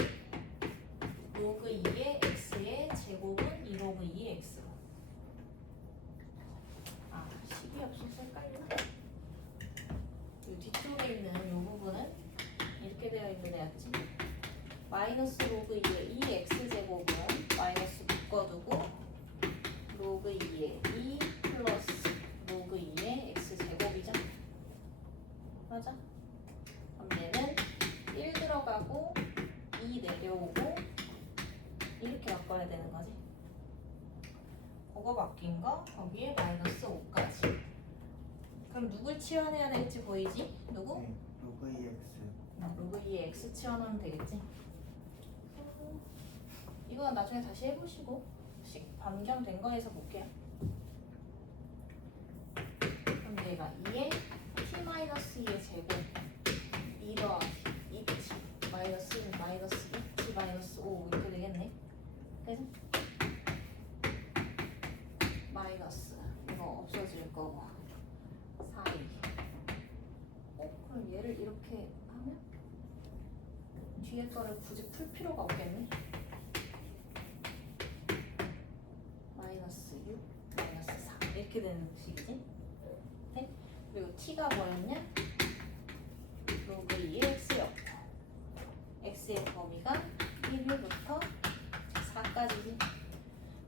로그 2의 x의 제곱은 2로그 2의 x로. 아, 10이 없어서 헷갈리나? 이 뒤쪽에 있는 이 부분은 이렇게 되어 있는 애였지. 마이너스 로그 2의 2x 제곱은 마이너스 묶어두고 로그 2의 2 플러스 로그 2의 x 제곱이죠. 맞아? 그럼 얘는 1 들어가고 2 내려오고 이렇게 바꿔야 되는 거지. 그거 바뀐 거 거기에 마이너스 5까지. 그럼 누굴 치환해야 될지 보이지? 누구? 네, 로그 EX. 로그 2의 x 치환하면 되겠지. 이거 나중에 다시 해보시고 변경된 거에서 볼게요. 그럼 얘가 2의 t-2의 제곱 2 더하기 2t 마이너스 1 마이너스 2t 마이너스 5 이렇게 되겠네. 그래서 마이너스 이거 없어질 거고 4, 2 그럼 얘를 이렇게 하면 뒤에 거를 굳이 풀 필요가 없겠네. 마이너스 6, 마이너스 4 이렇게 되는 식이지. 네? 그리고 t가 뭐였냐? 로그 2의 x였고 x의 범위가 1부터 4까지지.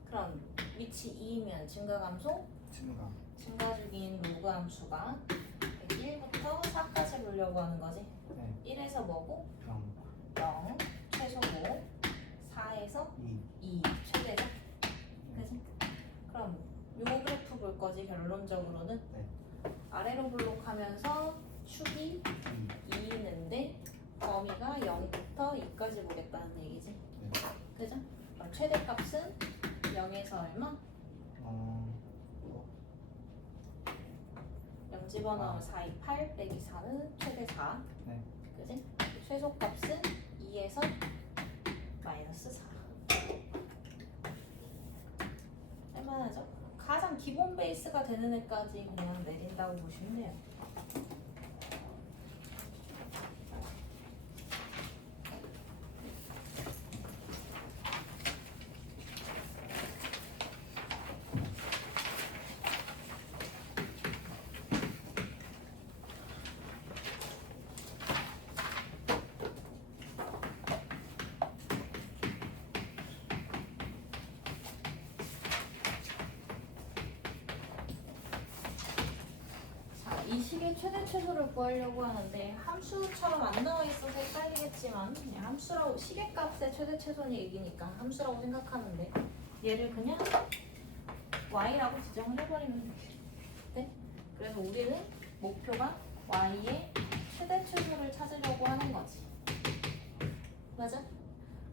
그럼 위치 2면 증가감소? 증가 중인 로그 함수가 1부터 4까지 보려고 하는 거지. 네. 1에서 뭐고? 0, 0 최소고 4에서 2 최대죠. 그지? 그럼 요 그래프 볼 거지 결론적으로는. 네. 아래로 블록하면서 축이 2있는데 범위가 0부터 2까지 보겠다는 얘기지. 네. 그죠? 그럼 최대값은 0에서 얼마? 0 집어넣으면 4, 2, 8 빼기 4는 최대 4. 네. 그지? 최소값은 2에서 마이너스 4. 할만하죠? 가장 기본 베이스가 되는 애까지 그냥 내린다고 보시면 돼요. 이 식의 최대 최소를 구하려고 하는데 함수처럼 안 나와 있어서 헷갈리겠지만 그냥 함수라고 시계값의 최대 최소는 얘기니까 함수라고 생각하는데 얘를 그냥 y라고 지정을 해버리면 돼. 그래서 우리는 목표가 y의 최대 최소를 찾으려고 하는 거지. 맞아?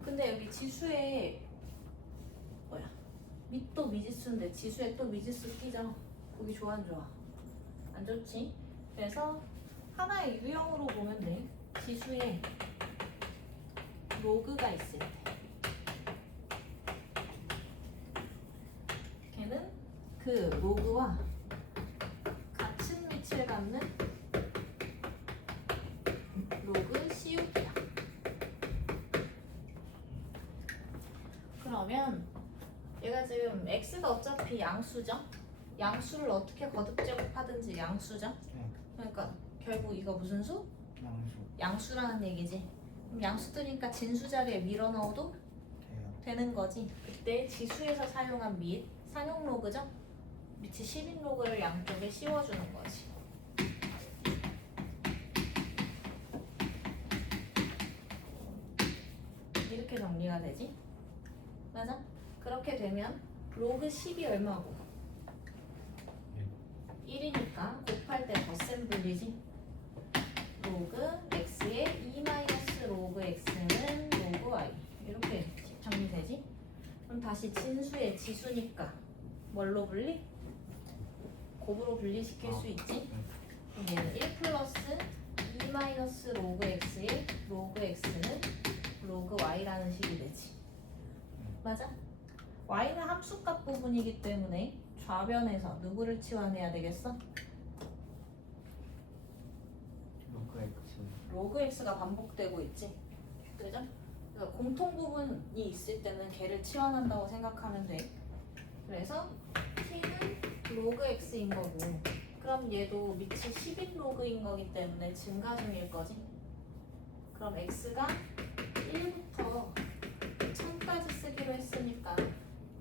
근데 여기 지수에 뭐야? 밑도 미지수인데 지수에 또 미지수 끼죠. 보기 좋아 안 좋아? 안 좋지? 그래서 하나의 유형으로 보면 돼. 지수에 로그가 있을 때 걔는 그 로그와 같은 위치를 갖는 로그 CUP야. 그러면 얘가 지금 x가 어차피 양수죠? 양수를 어떻게 거듭 제곱하든지 양수죠? 네. 그러니까 결국 이거 무슨 수? 양수. 양수라는 얘기지. 그럼 양수 뜨니까 진수 자리에 밀어 넣어도 돼요. 되는 거지. 그때 지수에서 사용한 및 상용 로그죠? 밑이 10인 로그를 양쪽에 씌워주는 거지. 이렇게 정리가 되지? 맞아? 그렇게 되면 로그 10이 얼마고? 1이니까 곱할 때 덧셈 분리지. 로그 x의 2 마이너스 로그 x는 로그 y 이렇게 정리되지? 그럼 다시 진수의 지수니까 뭘로 분리? 곱으로 분리시킬 수 있지? 그럼 얘는 1 플러스 2 마이너스 로그 x의 로그 x는 로그 y라는 식이 되지. 맞아? y는 함수값 부분이기 때문에 좌변에서 누구를 치환해야 되겠어? 로그 X. 로그 x가 반복되고 있지. 그죠? 그래서 공통 부분이 있을 때는 걔를 치환한다고 생각하면 돼. 그래서 t는 로그 x인 거고, 그럼 얘도 밑이 10인 로그인 거기 때문에 증가 중일 거지. 그럼 x가 1부터 1000까지 쓰기로 했으니까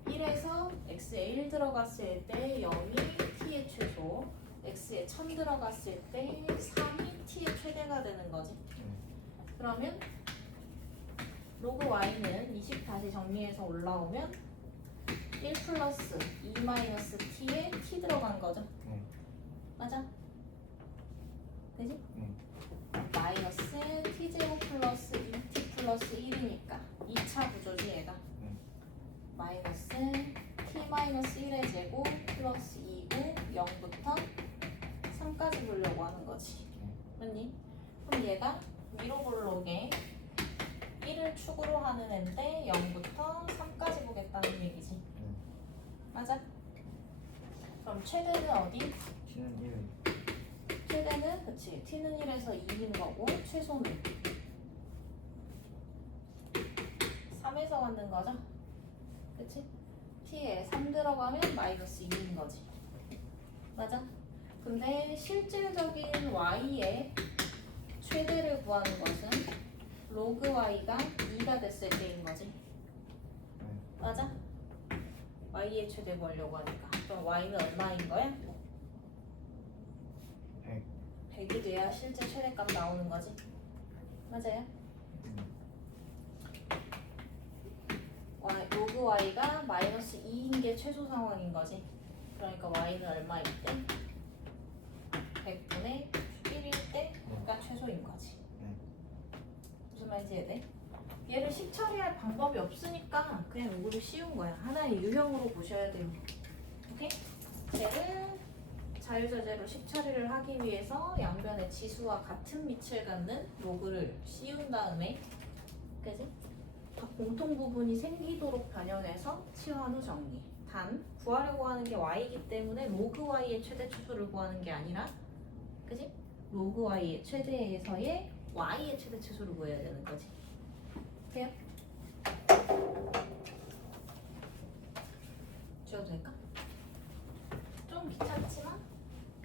1에서 x에 1 들어갔을 때 0이 t의 최소, x에 1000 들어갔을 때 3이 t의 최대가 되는 거지. 그러면 로그 y는 20 다시 정리해서 올라오면 1 플러스 2 마이너스 t에 t 들어간 거죠. 맞아? 되지? 마이너스 t제곱 플러스 2t 플러스 1이니까 2차 구조지 얘가. 마이너스 t 마이너스 1의 제곱 플러스 2고 0부터 3까지 보려고 하는 거지. 맞니? 그럼 얘가 위로 볼록에 1을 축으로 하는 애인데 0부터 3까지 보겠다는 얘기지. 맞아? 그럼 최대는 어디? t는 1. 최대는 그치 t는 1에서 2인 거고 최소는 3에서 갖는 거죠. 그치? t에 3 들어가면 마이너스 2인 거지. 맞아? 근데 실질적인 y의 최대를 구하는 것은 로그 y가 2가 됐을 때인 거지. 맞아? y의 최대 보려고 하니까. 그럼 y는 얼마인 거야? 100. 100이 돼야 실제 최대값 나오는 거지. 맞아요? 로그 y가 마이너스 2인 게 최소 상황인 거지. 그러니까 y는 얼마일 때? 100분의 1일 때가 최소인 거지. 무슨 말인지 이해돼? 얘를 식처리할 방법이 없으니까 그냥 요거를 씌운 거야. 하나의 유형으로 보셔야 돼요. 오케이? 쟤를 자유자재로 식처리를 하기 위해서 양변의 지수와 같은 밑을 갖는 로그를 씌운 다음에, 그지? 각 공통 부분이 생기도록 변형해서 치환 후 정리. 단 구하려고 하는 게 y이기 때문에 로그 y의 최대 최소를 구하는 게 아니라, 그지? 로그 y의 최대에서의 y의 최대 최소를 구해야 되는 거지. 돼요? 지워도 될까? 좀 귀찮지만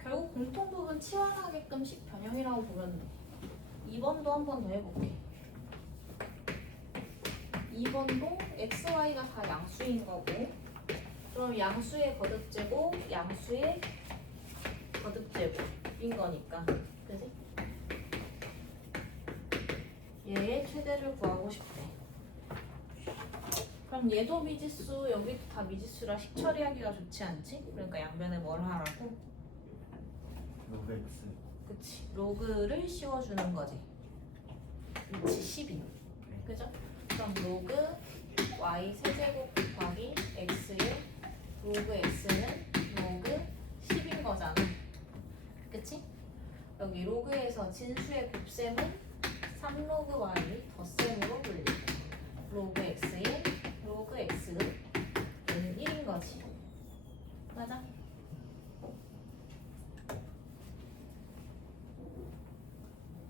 결국 공통 부분 치환하게끔씩 변형이라고 보면 돼. 2번도 한 번 더 해볼게. 2번도 x, y가 다 양수인 거고, 그럼 양수의 거듭제곱, 양수의 거듭제곱인 거니까, 그지? 얘의 최대를 구하고 싶대. 그럼 얘도 미지수, 여기도 다 미지수라 식처리하기가 좋지 않지? 그러니까 양변에 뭘 하라고? 로그 x. 그치. 로그를 씌워주는 거지. 위치 10인. 그죠? 그럼 로그 y 세제곱 곱하기 x의 로그 x는 로그 10인 거잖아. 그치? 여기 로그에서 진수의 곱셈은 3로그 y 덧셈으로 불리고, 로그 x의 로그 x는 1인 거지. 맞아?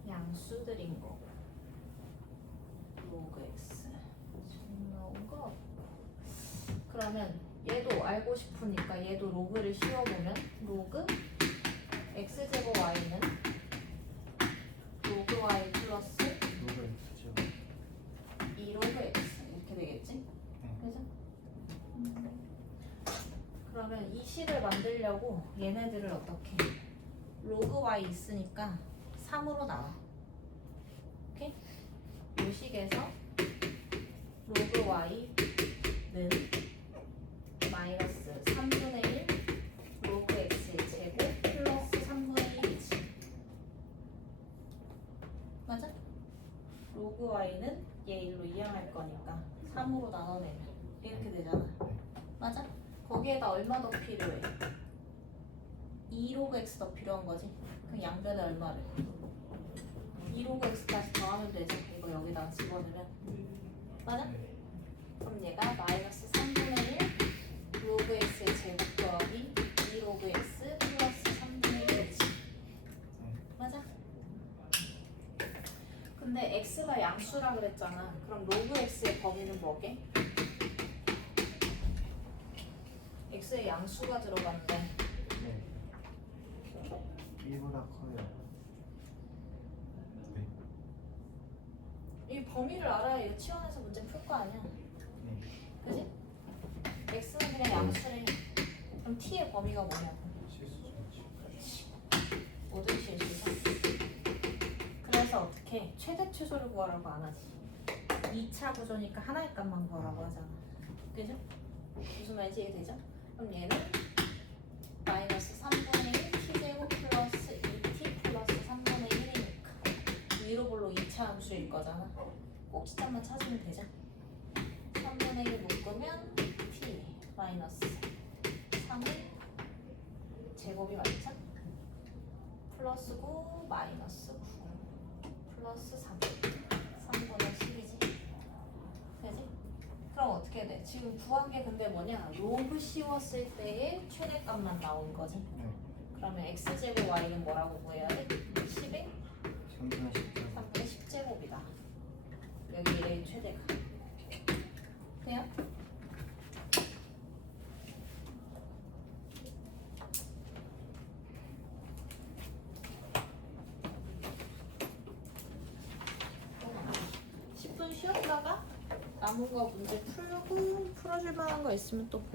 양수들인 거. 로그 x 나온 거. 그러면 얘도 알고 싶으니까 얘도 로그를 씌워보면 로그 x제곱 y는 로그 y 플러스 로그 x죠. 2로그 x 이렇게 되겠지? 그죠? 그러면 이 식을 만들려고 얘네들을 어떻게 로그 y 있으니까 3으로 나와. 오케이? 이 식에서 로그 y는 마이너스 3분의 1 로그 x의 제곱 플러스 3분의 1이지. 맞아? 로그 y는 얘 일로 이항할 거니까 3으로 나눠내면 이렇게 되잖아. 맞아? 거기에다 얼마 더 필요해? 2로그 x 더 필요한 거지. 그럼 양변에 얼마를? 2로그 x까지 더하면 되죠. 이거 여기다가 집어넣으면. 맞아? 그럼 얘가 마이너스 3분의 1 로그 x의 제곱 더하기 2로그 x 플러스 3분의 1이지. 맞아? 근데 x가 양수라 그랬잖아. 그럼 로그 x의 범위는 뭐게? x의 양수가 들어갔는데 네. 1보다 커요. 이 범위를 알아야 유치원에서 문제 풀 거 아니야. 네. 그지? x는 그냥 양수래. 그럼 t의 범위가 뭐냐고. 그렇지. 모든 실수죠. 그래서 어떻게 최대 최소를 구하라고 안 하지. 2차 구조니까 하나의 값만 구하라고 하잖아. 그죠? 무슨 말인지 이해되죠? 그럼 얘는 마이너스 3분의 1 t제곱 플러스 2t 플러스 3분의 1이니까 위로 볼로 2차 함수일 거잖아. 꼭지점만 찾으면 되죠? 3분의 1 묶으면 t 마이너스 3의 제곱이 맞죠? 플러스 9 마이너스 9 플러스 3 3분의 10이지. 되지? 그럼 어떻게 돼? 지금 구한 게 근데 뭐냐? 로그 씌웠을 때의 최대값만 나온 거지. 네. 그러면 x제곱 y는 뭐라고 구해야 돼? 10의 3분의 10점. 3분의 10제곱이다. 여기 1의 최대값. 돼요? 또 10분 쉬었다가 남은 거 문제 풀고 풀어줄 만한 거 있으면 또